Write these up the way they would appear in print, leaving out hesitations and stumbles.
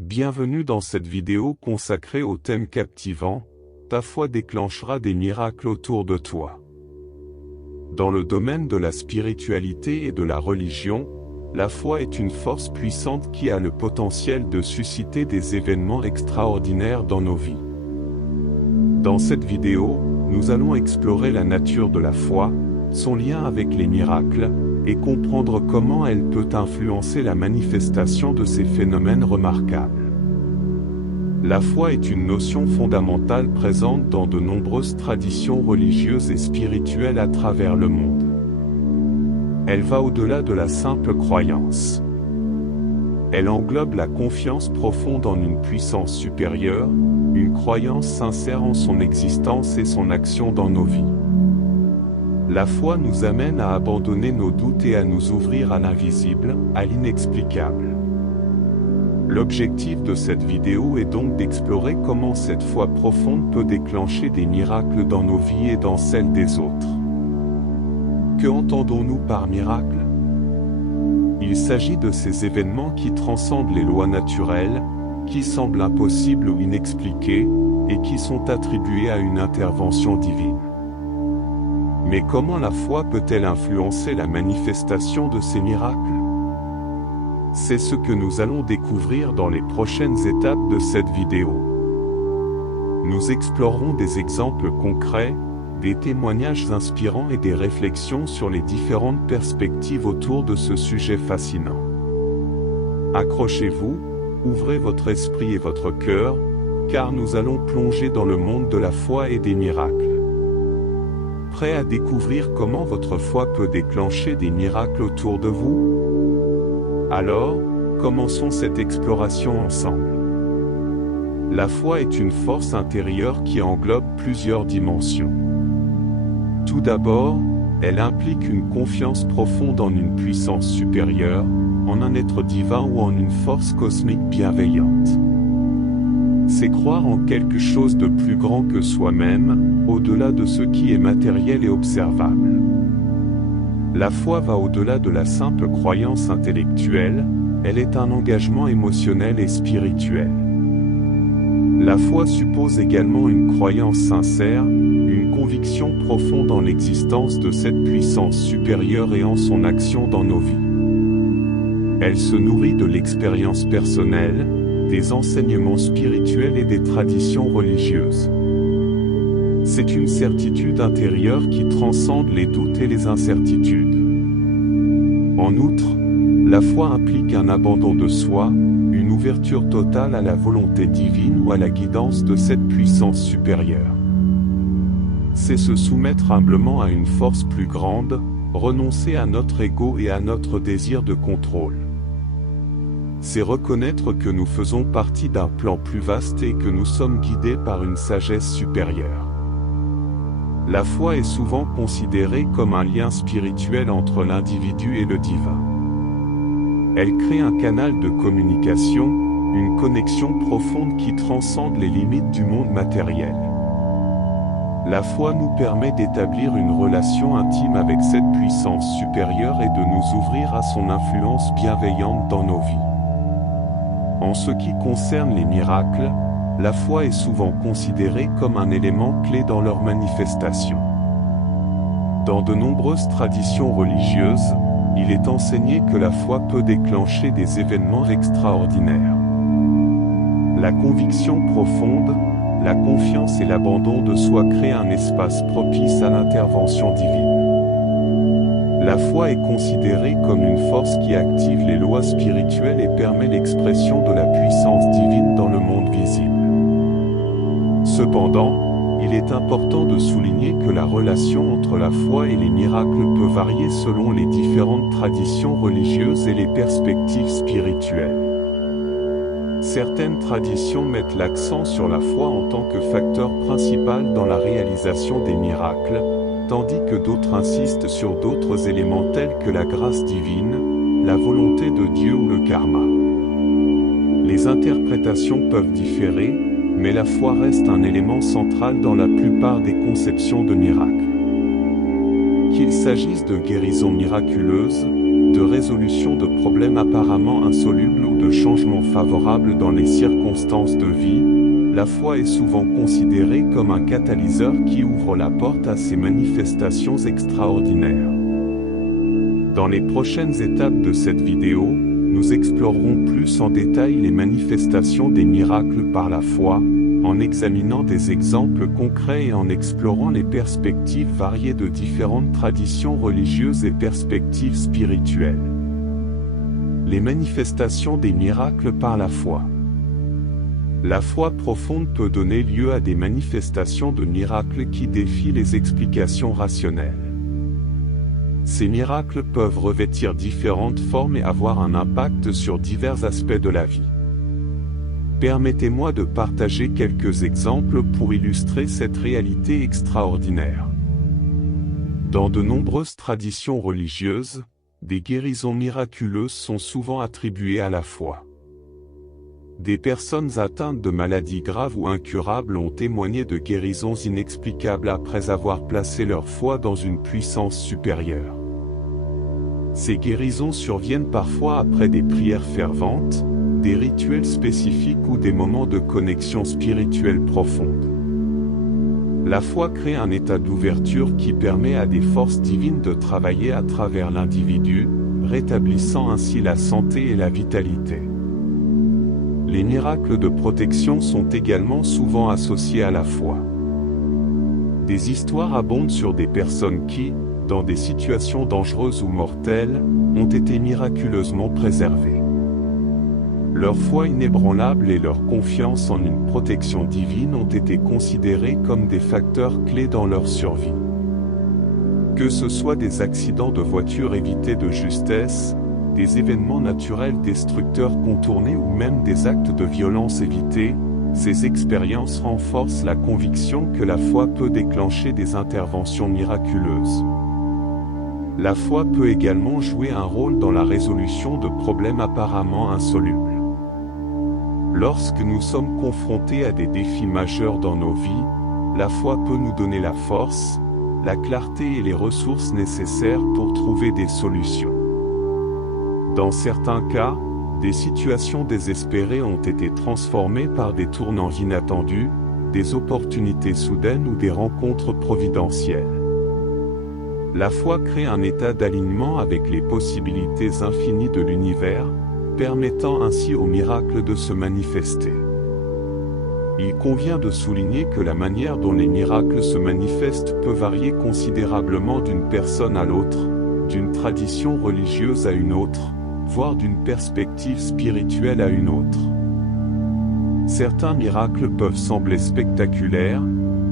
Bienvenue dans cette vidéo consacrée au thème captivant, ta foi déclenchera des miracles autour de toi. Dans le domaine de la spiritualité et de la religion, la foi est une force puissante qui a le potentiel de susciter des événements extraordinaires dans nos vies. Dans cette vidéo, nous allons explorer la nature de la foi, son lien avec les miracles, et comprendre comment elle peut influencer la manifestation de ces phénomènes remarquables. La foi est une notion fondamentale présente dans de nombreuses traditions religieuses et spirituelles à travers le monde. Elle va au-delà de la simple croyance. Elle englobe la confiance profonde en une puissance supérieure, une croyance sincère en son existence et son action dans nos vies. La foi nous amène à abandonner nos doutes et à nous ouvrir à l'invisible, à l'inexplicable. L'objectif de cette vidéo est donc d'explorer comment cette foi profonde peut déclencher des miracles dans nos vies et dans celles des autres. Que entendons-nous par miracle? Il s'agit de ces événements qui transcendent les lois naturelles, qui semblent impossibles ou inexpliqués, et qui sont attribués à une intervention divine. Mais comment la foi peut-elle influencer la manifestation de ces miracles? C'est ce que nous allons découvrir dans les prochaines étapes de cette vidéo. Nous explorerons des exemples concrets, des témoignages inspirants et des réflexions sur les différentes perspectives autour de ce sujet fascinant. Accrochez-vous, ouvrez votre esprit et votre cœur, car nous allons plonger dans le monde de la foi et des miracles. Prêt à découvrir comment votre foi peut déclencher des miracles autour de vous? Alors, commençons cette exploration ensemble. La foi est une force intérieure qui englobe plusieurs dimensions. Tout d'abord, elle implique une confiance profonde en une puissance supérieure, en un être divin ou en une force cosmique bienveillante. C'est croire en quelque chose de plus grand que soi-même, au-delà de ce qui est matériel et observable. La foi va au-delà de la simple croyance intellectuelle, elle est un engagement émotionnel et spirituel. La foi suppose également une croyance sincère, une conviction profonde en l'existence de cette puissance supérieure et en son action dans nos vies. Elle se nourrit de l'expérience personnelle, des enseignements spirituels et des traditions religieuses. C'est une certitude intérieure qui transcende les doutes et les incertitudes. En outre, la foi implique un abandon de soi, une ouverture totale à la volonté divine ou à la guidance de cette puissance supérieure. C'est se soumettre humblement à une force plus grande, renoncer à notre ego et à notre désir de contrôle. C'est reconnaître que nous faisons partie d'un plan plus vaste et que nous sommes guidés par une sagesse supérieure. La foi est souvent considérée comme un lien spirituel entre l'individu et le divin. Elle crée un canal de communication, une connexion profonde qui transcende les limites du monde matériel. La foi nous permet d'établir une relation intime avec cette puissance supérieure et de nous ouvrir à son influence bienveillante dans nos vies. En ce qui concerne les miracles, la foi est souvent considérée comme un élément clé dans leur manifestation. Dans de nombreuses traditions religieuses, il est enseigné que la foi peut déclencher des événements extraordinaires. La conviction profonde, la confiance et l'abandon de soi créent un espace propice à l'intervention divine. La foi est considérée comme une force qui active les lois spirituelles et permet l'expression de la puissance divine dans le monde visible. Cependant, il est important de souligner que la relation entre la foi et les miracles peut varier selon les différentes traditions religieuses et les perspectives spirituelles. Certaines traditions mettent l'accent sur la foi en tant que facteur principal dans la réalisation des miracles, tandis que d'autres insistent sur d'autres éléments tels que la grâce divine, la volonté de Dieu ou le karma. Les interprétations peuvent différer, mais la foi reste un élément central dans la plupart des conceptions de miracles. Qu'il s'agisse de guérisons miraculeuses, de de résolution de problèmes apparemment insolubles ou de changements favorables dans les circonstances de vie, la foi est souvent considérée comme un catalyseur qui ouvre la porte à ces manifestations extraordinaires. Dans les prochaines étapes de cette vidéo, nous explorerons plus en détail les manifestations des miracles par la foi, en examinant des exemples concrets et en explorant les perspectives variées de différentes traditions religieuses et perspectives spirituelles. Les manifestations des miracles par la foi. La foi profonde peut donner lieu à des manifestations de miracles qui défient les explications rationnelles. Ces miracles peuvent revêtir différentes formes et avoir un impact sur divers aspects de la vie. Permettez-moi de partager quelques exemples pour illustrer cette réalité extraordinaire. Dans de nombreuses traditions religieuses, des guérisons miraculeuses sont souvent attribuées à la foi. Des personnes atteintes de maladies graves ou incurables ont témoigné de guérisons inexplicables après avoir placé leur foi dans une puissance supérieure. Ces guérisons surviennent parfois après des prières ferventes, des rituels spécifiques ou des moments de connexion spirituelle profonde. La foi crée un état d'ouverture qui permet à des forces divines de travailler à travers l'individu, rétablissant ainsi la santé et la vitalité. Les miracles de protection sont également souvent associés à la foi. Des histoires abondent sur des personnes qui, dans des situations dangereuses ou mortelles, ont été miraculeusement préservées. Leur foi inébranlable et leur confiance en une protection divine ont été considérés comme des facteurs clés dans leur survie. Que ce soit des accidents de voiture évités de justesse, des événements naturels destructeurs contournés ou même des actes de violence évités, ces expériences renforcent la conviction que la foi peut déclencher des interventions miraculeuses. La foi peut également jouer un rôle dans la résolution de problèmes apparemment insolubles. Lorsque nous sommes confrontés à des défis majeurs dans nos vies, la foi peut nous donner la force, la clarté et les ressources nécessaires pour trouver des solutions. Dans certains cas, des situations désespérées ont été transformées par des tournants inattendus, des opportunités soudaines ou des rencontres providentielles. La foi crée un état d'alignement avec les possibilités infinies de l'univers, permettant ainsi aux miracles de se manifester. Il convient de souligner que la manière dont les miracles se manifestent peut varier considérablement d'une personne à l'autre, d'une tradition religieuse à une autre, voire d'une perspective spirituelle à une autre. Certains miracles peuvent sembler spectaculaires,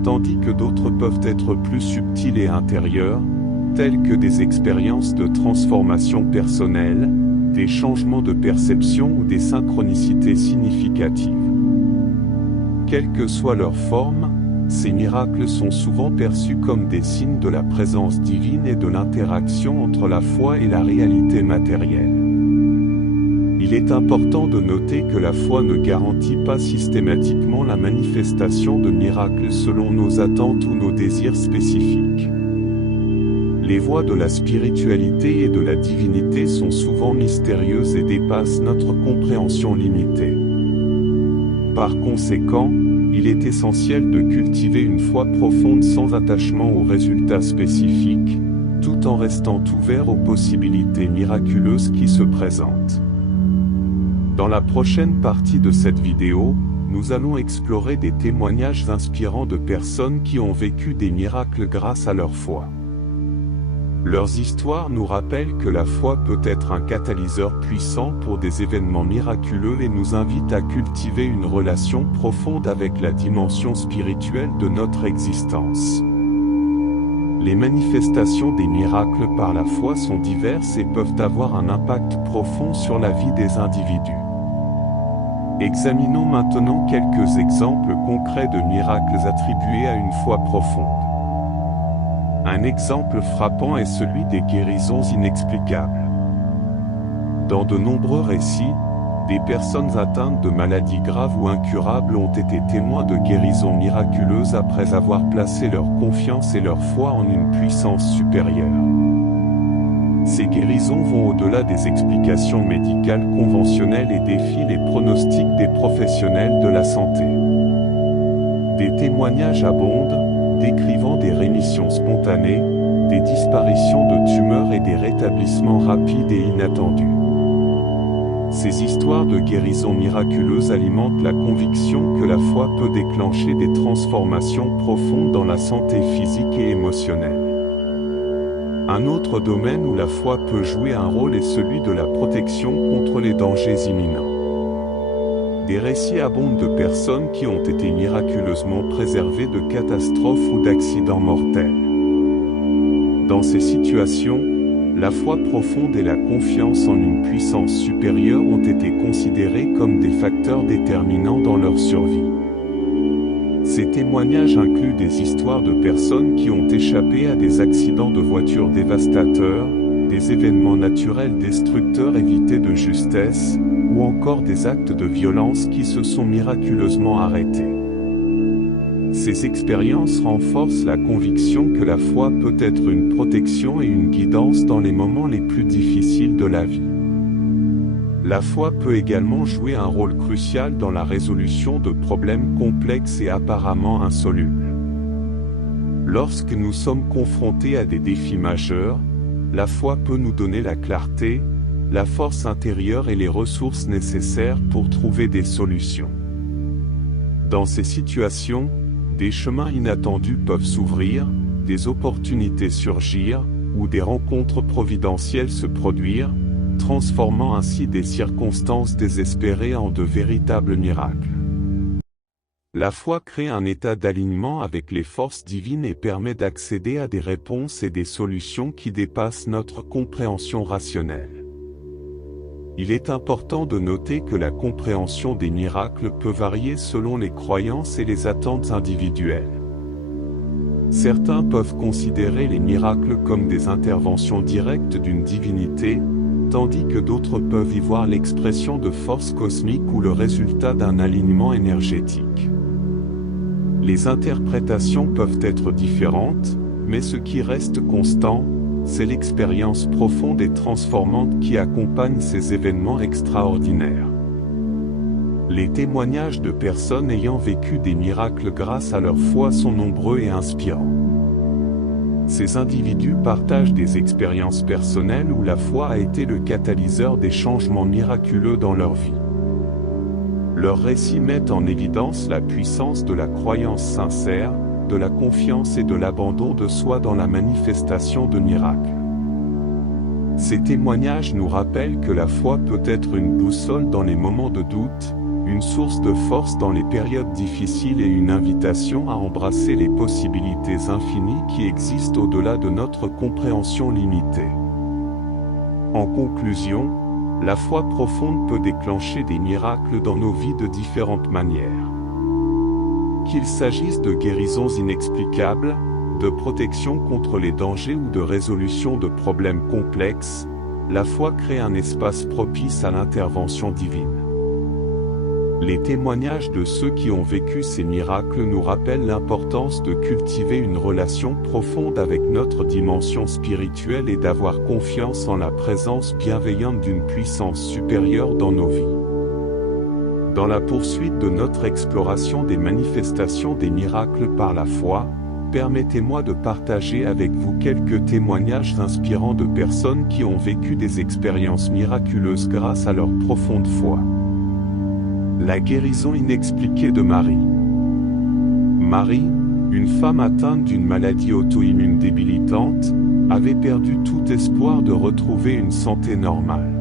tandis que d'autres peuvent être plus subtils et intérieurs, tels que des expériences de transformation personnelle, des changements de perception ou des synchronicités significatives. Quelle que soit leur forme, ces miracles sont souvent perçus comme des signes de la présence divine et de l'interaction entre la foi et la réalité matérielle. Il est important de noter que la foi ne garantit pas systématiquement la manifestation de miracles selon nos attentes ou nos désirs spécifiques. Les voies de la spiritualité et de la divinité sont souvent mystérieuses et dépassent notre compréhension limitée. Par conséquent, il est essentiel de cultiver une foi profonde sans attachement aux résultats spécifiques, tout en restant ouvert aux possibilités miraculeuses qui se présentent. Dans la prochaine partie de cette vidéo, nous allons explorer des témoignages inspirants de personnes qui ont vécu des miracles grâce à leur foi. Leurs histoires nous rappellent que la foi peut être un catalyseur puissant pour des événements miraculeux et nous invitent à cultiver une relation profonde avec la dimension spirituelle de notre existence. Les manifestations des miracles par la foi sont diverses et peuvent avoir un impact profond sur la vie des individus. Examinons maintenant quelques exemples concrets de miracles attribués à une foi profonde. Un exemple frappant est celui des guérisons inexplicables. Dans de nombreux récits, des personnes atteintes de maladies graves ou incurables ont été témoins de guérisons miraculeuses après avoir placé leur confiance et leur foi en une puissance supérieure. Ces guérisons vont au-delà des explications médicales conventionnelles et défient les pronostics des professionnels de la santé. Des témoignages abondent, décrivant des rémissions spontanées, des disparitions de tumeurs et des rétablissements rapides et inattendus. Ces histoires de guérison miraculeuse alimentent la conviction que la foi peut déclencher des transformations profondes dans la santé physique et émotionnelle. Un autre domaine où la foi peut jouer un rôle est celui de la protection contre les dangers imminents. Des récits abondent de personnes qui ont été miraculeusement préservées de catastrophes ou d'accidents mortels. Dans ces situations, la foi profonde et la confiance en une puissance supérieure ont été considérés comme des facteurs déterminants dans leur survie. Ces témoignages incluent des histoires de personnes qui ont échappé à des accidents de voiture dévastateurs, des événements naturels destructeurs évités de justesse, ou encore des actes de violence qui se sont miraculeusement arrêtés. Ces expériences renforcent la conviction que la foi peut être une protection et une guidance dans les moments les plus difficiles de la vie. La foi peut également jouer un rôle crucial dans la résolution de problèmes complexes et apparemment insolubles. Lorsque nous sommes confrontés à des défis majeurs, la foi peut nous donner la clarté, la force intérieure et les ressources nécessaires pour trouver des solutions. Dans ces situations, des chemins inattendus peuvent s'ouvrir, des opportunités surgir, ou des rencontres providentielles se produire, transformant ainsi des circonstances désespérées en de véritables miracles. La foi crée un état d'alignement avec les forces divines et permet d'accéder à des réponses et des solutions qui dépassent notre compréhension rationnelle. Il est important de noter que la compréhension des miracles peut varier selon les croyances et les attentes individuelles. Certains peuvent considérer les miracles comme des interventions directes d'une divinité, tandis que d'autres peuvent y voir l'expression de forces cosmiques ou le résultat d'un alignement énergétique. Les interprétations peuvent être différentes, mais ce qui reste constant, c'est l'expérience profonde et transformante qui accompagne ces événements extraordinaires. Les témoignages de personnes ayant vécu des miracles grâce à leur foi sont nombreux et inspirants. Ces individus partagent des expériences personnelles où la foi a été le catalyseur des changements miraculeux dans leur vie. Leurs récits mettent en évidence la puissance de la croyance sincère, de la confiance et de l'abandon de soi dans la manifestation de miracles. Ces témoignages nous rappellent que la foi peut être une boussole dans les moments de doute, une source de force dans les périodes difficiles et une invitation à embrasser les possibilités infinies qui existent au-delà de notre compréhension limitée. En conclusion, la foi profonde peut déclencher des miracles dans nos vies de différentes manières. Qu'il s'agisse de guérisons inexplicables, de protection contre les dangers ou de résolution de problèmes complexes, la foi crée un espace propice à l'intervention divine. Les témoignages de ceux qui ont vécu ces miracles nous rappellent l'importance de cultiver une relation profonde avec notre dimension spirituelle et d'avoir confiance en la présence bienveillante d'une puissance supérieure dans nos vies. Dans la poursuite de notre exploration des manifestations des miracles par la foi, permettez-moi de partager avec vous quelques témoignages inspirants de personnes qui ont vécu des expériences miraculeuses grâce à leur profonde foi. La guérison inexpliquée de Marie. Marie, une femme atteinte d'une maladie auto-immune débilitante, avait perdu tout espoir de retrouver une santé normale.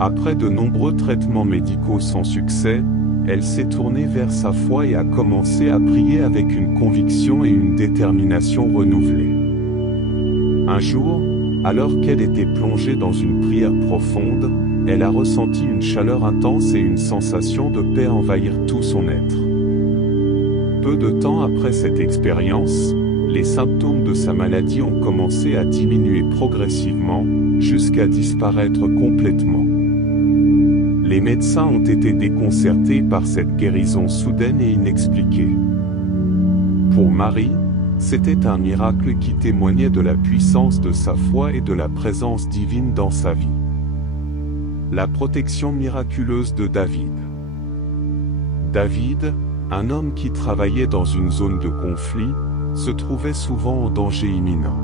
Après de nombreux traitements médicaux sans succès, elle s'est tournée vers sa foi et a commencé à prier avec une conviction et une détermination renouvelées. Un jour, alors qu'elle était plongée dans une prière profonde, elle a ressenti une chaleur intense et une sensation de paix envahir tout son être. Peu de temps après cette expérience, les symptômes de sa maladie ont commencé à diminuer progressivement, jusqu'à disparaître complètement. Les médecins ont été déconcertés par cette guérison soudaine et inexpliquée. Pour Marie, C'était un miracle qui témoignait de la puissance de sa foi et de la présence divine dans sa vie. La protection miraculeuse de David. David, un homme qui travaillait dans une zone de conflit, se trouvait souvent en danger imminent.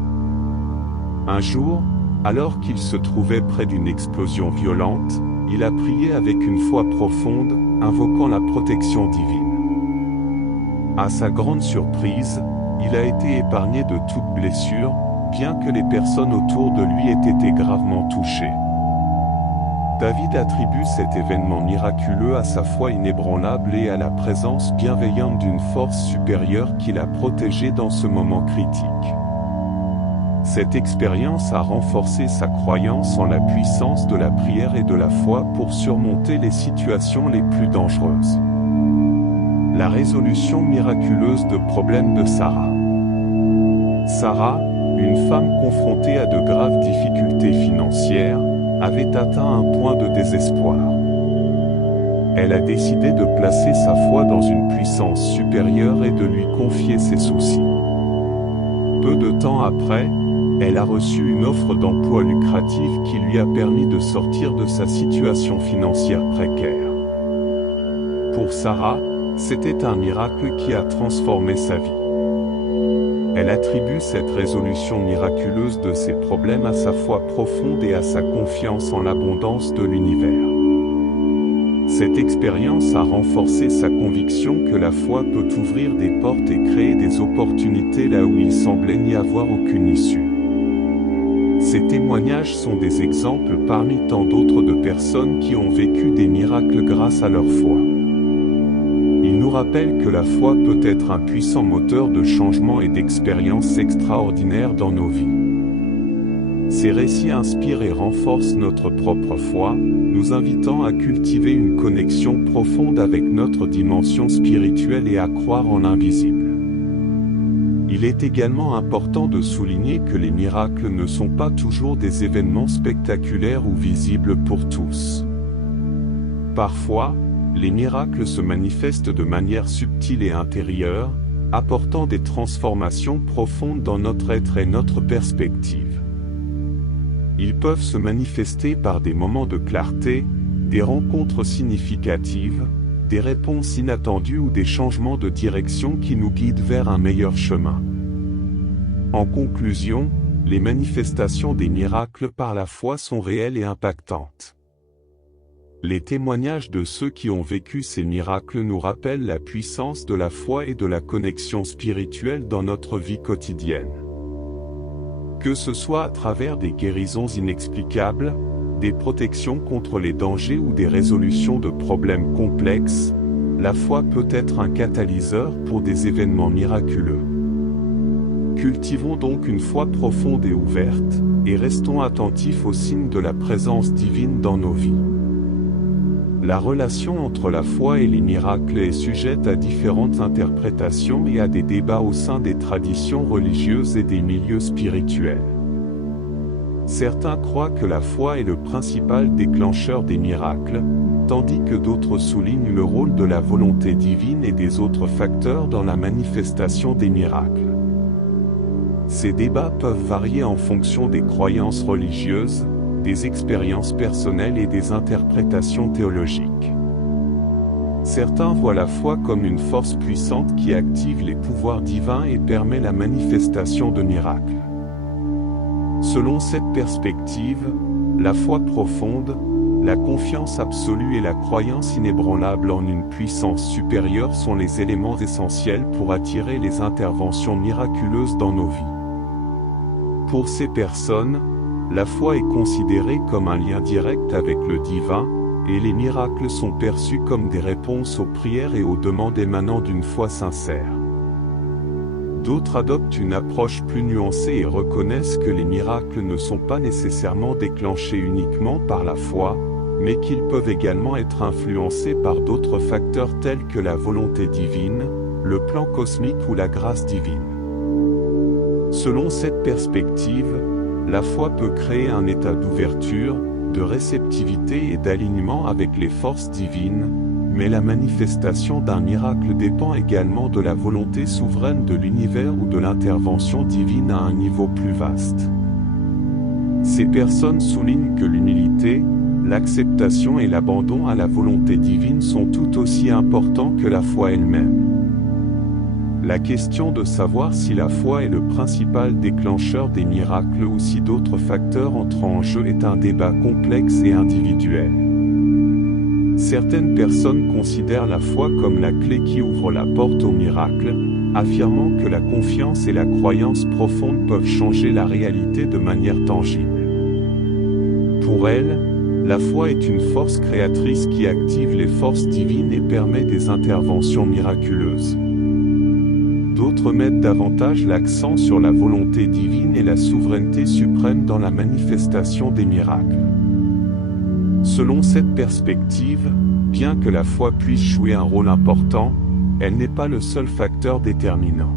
Un jour, alors qu'il se trouvait près d'une explosion violente, il a prié avec une foi profonde, invoquant la protection divine. À sa grande surprise, il a été épargné de toute blessure, bien que les personnes autour de lui aient été gravement touchées. David attribue cet événement miraculeux à sa foi inébranlable et à la présence bienveillante d'une force supérieure qui l'a protégé dans ce moment critique. Cette expérience a renforcé sa croyance en la puissance de la prière et de la foi pour surmonter les situations les plus dangereuses. La résolution miraculeuse de problèmes de Sarah. Sarah, une femme confrontée à de graves difficultés financières, avait atteint un point de désespoir. Elle a décidé de placer sa foi dans une puissance supérieure et de lui confier ses soucis. Peu de temps après, elle a reçu une offre d'emploi lucrative qui lui a permis de sortir de sa situation financière précaire. Pour Sarah, c'était un miracle qui a transformé sa vie. Elle attribue cette résolution miraculeuse de ses problèmes à sa foi profonde et à sa confiance en l'abondance de l'univers. Cette expérience a renforcé sa conviction que la foi peut ouvrir des portes et créer des opportunités là où il semblait n'y avoir aucune issue. Ces témoignages sont des exemples parmi tant d'autres de personnes qui ont vécu des miracles grâce à leur foi. Ils nous rappellent que la foi peut être un puissant moteur de changement et d'expériences extraordinaires dans nos vies. Ces récits inspirent et renforcent notre propre foi, nous invitant à cultiver une connexion profonde avec notre dimension spirituelle et à croire en l'invisible. Il est également important de souligner que les miracles ne sont pas toujours des événements spectaculaires ou visibles pour tous. Parfois, les miracles se manifestent de manière subtile et intérieure, apportant des transformations profondes dans notre être et notre perspective. Ils peuvent se manifester par des moments de clarté, des rencontres significatives, des réponses inattendues ou des changements de direction qui nous guident vers un meilleur chemin. En conclusion, les manifestations des miracles par la foi sont réelles et impactantes. Les témoignages de ceux qui ont vécu ces miracles nous rappellent la puissance de la foi et de la connexion spirituelle dans notre vie quotidienne. Que ce soit à travers des guérisons inexplicables, des protections contre les dangers ou des résolutions de problèmes complexes, la foi peut être un catalyseur pour des événements miraculeux. Cultivons donc une foi profonde et ouverte, et restons attentifs aux signes de la présence divine dans nos vies. La relation entre la foi et les miracles est sujette à différentes interprétations et à des débats au sein des traditions religieuses et des milieux spirituels. Certains croient que la foi est le principal déclencheur des miracles, tandis que d'autres soulignent le rôle de la volonté divine et des autres facteurs dans la manifestation des miracles. Ces débats peuvent varier en fonction des croyances religieuses, des expériences personnelles et des interprétations théologiques. Certains voient la foi comme une force puissante qui active les pouvoirs divins et permet la manifestation de miracles. Selon cette perspective, la foi profonde, la confiance absolue et la croyance inébranlable en une puissance supérieure sont les éléments essentiels pour attirer les interventions miraculeuses dans nos vies. Pour ces personnes, la foi est considérée comme un lien direct avec le divin, et les miracles sont perçus comme des réponses aux prières et aux demandes émanant d'une foi sincère. D'autres adoptent une approche plus nuancée et reconnaissent que les miracles ne sont pas nécessairement déclenchés uniquement par la foi, mais qu'ils peuvent également être influencés par d'autres facteurs tels que la volonté divine, le plan cosmique ou la grâce divine. Selon cette perspective, la foi peut créer un état d'ouverture, de réceptivité et d'alignement avec les forces divines, Mais la manifestation d'un miracle dépend également de la volonté souveraine de l'univers ou de l'intervention divine à un niveau plus vaste. Ces personnes soulignent que l'humilité, l'acceptation et l'abandon à la volonté divine sont tout aussi importants que la foi elle-même. La question de savoir si la foi est le principal déclencheur des miracles ou si d'autres facteurs entrent en jeu est un débat complexe et individuel. Certaines personnes considèrent la foi comme la clé qui ouvre la porte au miracle, affirmant que la confiance et la croyance profonde peuvent changer la réalité de manière tangible. Pour elles, la foi est une force créatrice qui active les forces divines et permet des interventions miraculeuses. D'autres mettent davantage l'accent sur la volonté divine et la souveraineté suprême dans la manifestation des miracles. Selon cette perspective, bien que la foi puisse jouer un rôle important, elle n'est pas le seul facteur déterminant.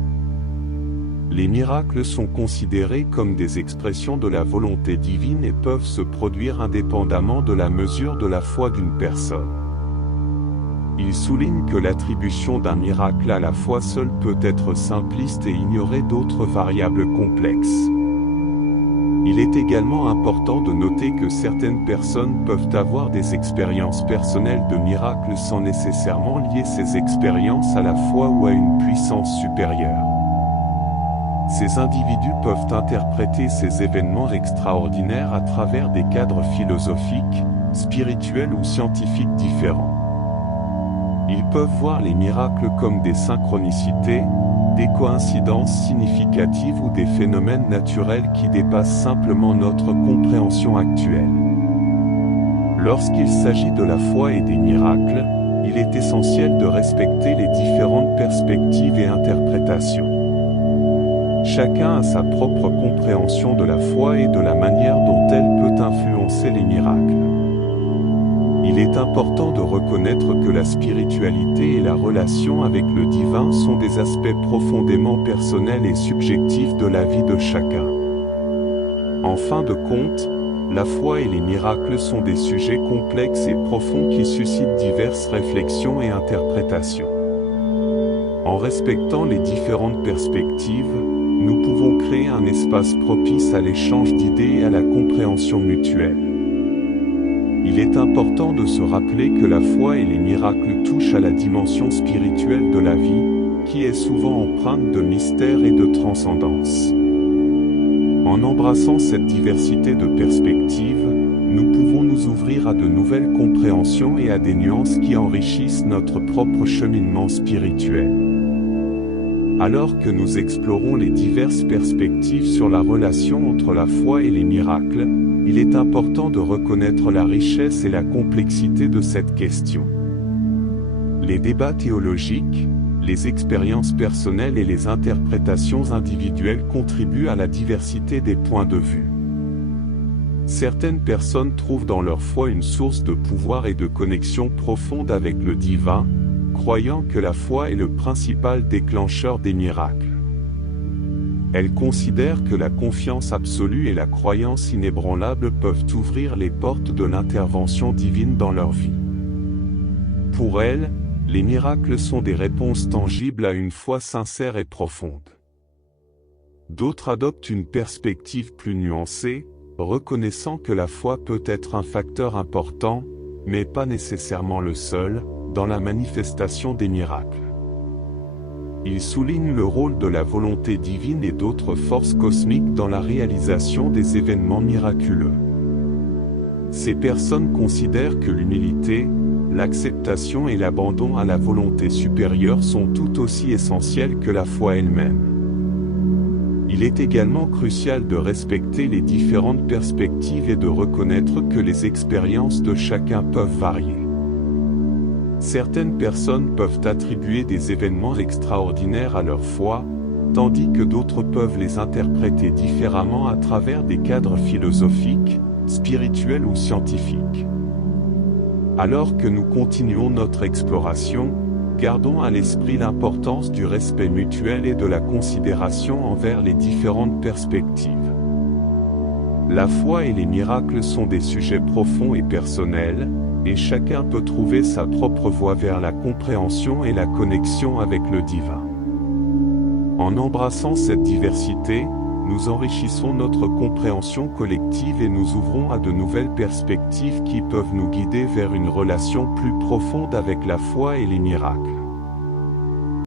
Les miracles sont considérés comme des expressions de la volonté divine et peuvent se produire indépendamment de la mesure de la foi d'une personne. Il souligne que l'attribution d'un miracle à la foi seule peut être simpliste et ignorer d'autres variables complexes. Il est également important de noter que certaines personnes peuvent avoir des expériences personnelles de miracles sans nécessairement lier ces expériences à la foi ou à une puissance supérieure. Ces individus peuvent interpréter ces événements extraordinaires à travers des cadres philosophiques, spirituels ou scientifiques différents. Ils peuvent voir les miracles comme des synchronicités, des coïncidences significatives ou des phénomènes naturels qui dépassent simplement notre compréhension actuelle. Lorsqu'il s'agit de la foi et des miracles, il est essentiel de respecter les différentes perspectives et interprétations. Chacun a sa propre compréhension de la foi et de la manière dont elle peut influencer les miracles. Il est important de reconnaître que la spiritualité et la relation avec le divin sont des aspects profondément personnels et subjectifs de la vie de chacun. En fin de compte, la foi et les miracles sont des sujets complexes et profonds qui suscitent diverses réflexions et interprétations. En respectant les différentes perspectives, nous pouvons créer un espace propice à l'échange d'idées et à la compréhension mutuelle. Il est important de se rappeler que la foi et les miracles touchent à la dimension spirituelle de la vie, qui est souvent empreinte de mystère et de transcendance. En embrassant cette diversité de perspectives, nous pouvons nous ouvrir à de nouvelles compréhensions et à des nuances qui enrichissent notre propre cheminement spirituel. Alors que nous explorons les diverses perspectives sur la relation entre la foi et les miracles, il est important de reconnaître la richesse et la complexité de cette question. Les débats théologiques, les expériences personnelles et les interprétations individuelles contribuent à la diversité des points de vue. Certaines personnes trouvent dans leur foi une source de pouvoir et de connexion profonde avec le divin, croyant que la foi est le principal déclencheur des miracles. Elles considèrent que la confiance absolue et la croyance inébranlable peuvent ouvrir les portes de l'intervention divine dans leur vie. Pour elles, les miracles sont des réponses tangibles à une foi sincère et profonde. D'autres adoptent une perspective plus nuancée, reconnaissant que la foi peut être un facteur important, mais pas nécessairement le seul, dans la manifestation des miracles. Il souligne le rôle de la volonté divine et d'autres forces cosmiques dans la réalisation des événements miraculeux. Ces personnes considèrent que l'humilité, l'acceptation et l'abandon à la volonté supérieure sont tout aussi essentiels que la foi elle-même. Il est également crucial de respecter les différentes perspectives et de reconnaître que les expériences de chacun peuvent varier. Certaines personnes peuvent attribuer des événements extraordinaires à leur foi, tandis que d'autres peuvent les interpréter différemment à travers des cadres philosophiques, spirituels ou scientifiques. Alors que nous continuons notre exploration, gardons à l'esprit l'importance du respect mutuel et de la considération envers les différentes perspectives. La foi et les miracles sont des sujets profonds et personnels, et chacun peut trouver sa propre voie vers la compréhension et la connexion avec le divin. En embrassant cette diversité, nous enrichissons notre compréhension collective et nous ouvrons à de nouvelles perspectives qui peuvent nous guider vers une relation plus profonde avec la foi et les miracles.